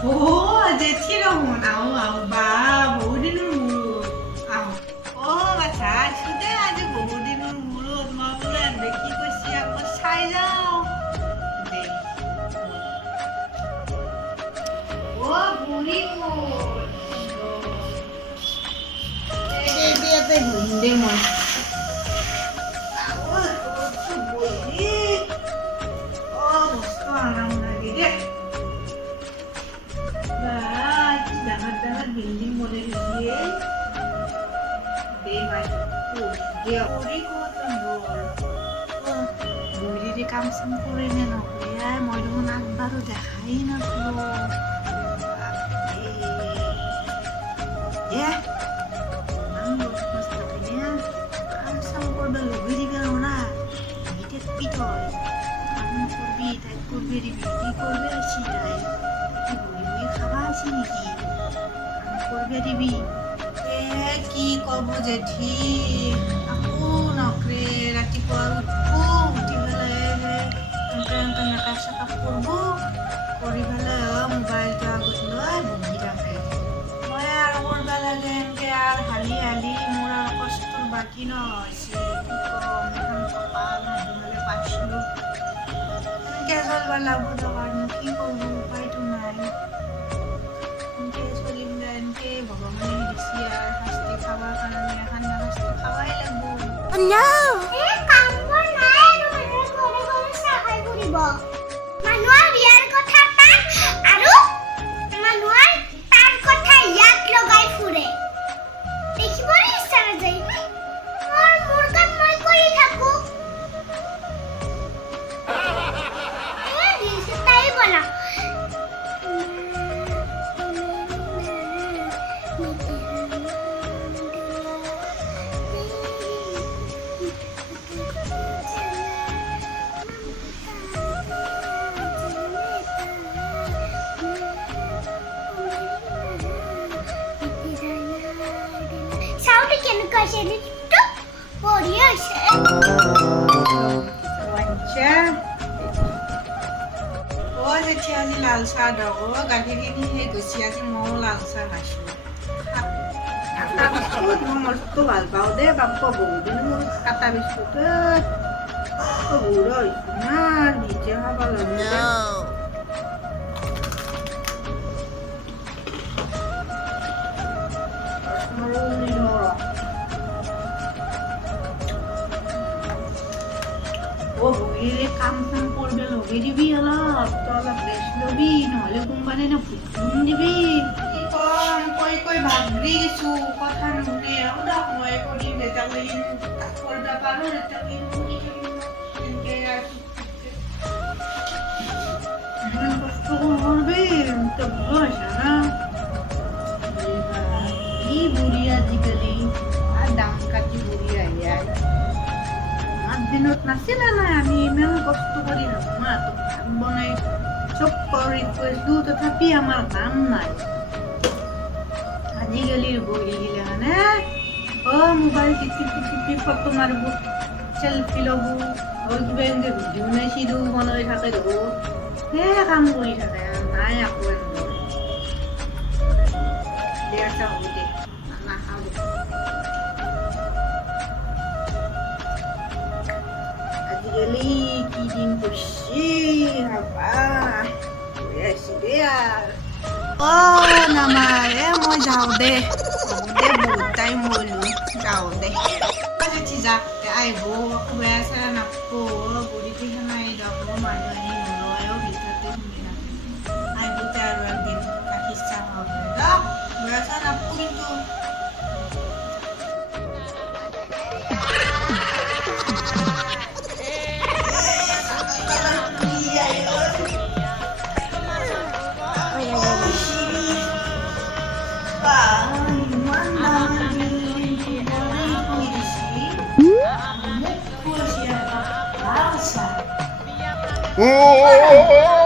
제티라고는 아우 봐 모르는 무릇 맞아 시대 아주 모르는 무릇 마음에 느끼고 시작고 살려 네 모리고 떼떼떼 뭔데 뭐 뭐지 벌써 안 나오네 jangan-jangan dinding boleh dilihat dia uri ko tembol muri di kamsam pure ne no ya moi dong akbaru dekhai na pulo ya nang bos tapnya kamsam pur belu giri gelo na ite pitoy am kurbi tai kurbi di biti kurbi asitai খাবাসিনি করবে দিবি কি করবো জেঠি আকৌ নকৰে ৰাতিপুৱা উঠো উঠি পেলাই এনেকৈ মেকআপ চেকআপ কৰবো কৰি পেলাই মোবাইলটো আগত লৈ বহি থাকে মই আৰু কৰিব লাগে এনেকৈ আৰু হালি হালি মোৰ আৰু কষ্টৰ বাকী নহৈছে কি কম এখন কপাল নহ'লে পাইছিলোঁ এনেকৈ চলিব লাগিব কাৰণে কি কৰোঁ উপায়টো নাই ভগৱানে দিছে আৰু শাস্তি খাবৰ কাৰণে এখন শাস্তি খাবাই লাগিব কাম কৰ নাই আৰু ঘৰে ঘৰে চাহাই কৰিব মানুহৰ বিয়াৰ কথা তাক আৰু মানুহৰ তাৰ কথা ইয়াত লগাই ফুৰে দেখিবলৈ ইচ্ছা নাযায় মোৰ কাম মই কৰি থাকো তাই বলা Itu Korea sih. Wajar. Jadi aja lalsa dong. Gaji ini gusi aja mau lalsa masuk. Kata biskut nomor satu balbau deh, bangko bulu. Kata biskut bulu itu mah DJ apa lagi? বহিলে কাম চাম কৰিব লগাই দিবি অলপ rest ল'বি নহ'লে কোনোবানে ফুটুন দিবি কি কম কৈ ভাগৰি গৈছোঁ কথা নুশুনে সদায় মই কৰিম যেতিয়ালৈ কৰিব পাৰোঁ তেতিয়ালৈ শুনি থাকিম এনেকৈ ইমান কষ্ট কৰবি তো হৈছে না কি বুঢ়ী আজিকালি আৰু দাম কাটি বুঢ়ী আহি আহি দিনত নাছিলে নাই আমি ইমান কষ্ট কৰি নাপাওঁ ভাত বনাই চব কৰি কৈছোঁ তথাপি আমাৰ কাম নাই আজিকালিৰ বহিগিলা মানে মোবাইল টিপি ফটো মাৰিব চেলফি ল'ব কিবা এনেকৈ ভিডিঅ' বনাইছিলোঁ বনাই থাকে ৰ'ব সেয়া কাম কৰি থাকে নাই আকৌ এনেকৈ দে আছা হ'ব দে নাখাব আজিকালি কি দিন কৰিছে হাবা আছি দে নামাৰ মই যাওঁ দে বহুত টাইম হ'লো যাওঁ দে যেতি যাক আহিব বেয়া চেৰা নাপাব বুঢ়ীটো সেনাই যাব মানুহ আহি নলয়ও ভিতৰতে শুনি নাপাব আহিবতে আৰু একদিন গাখীৰ চাহ হ'ব বেয়া চেৰা নাপাব কিন্তু Oh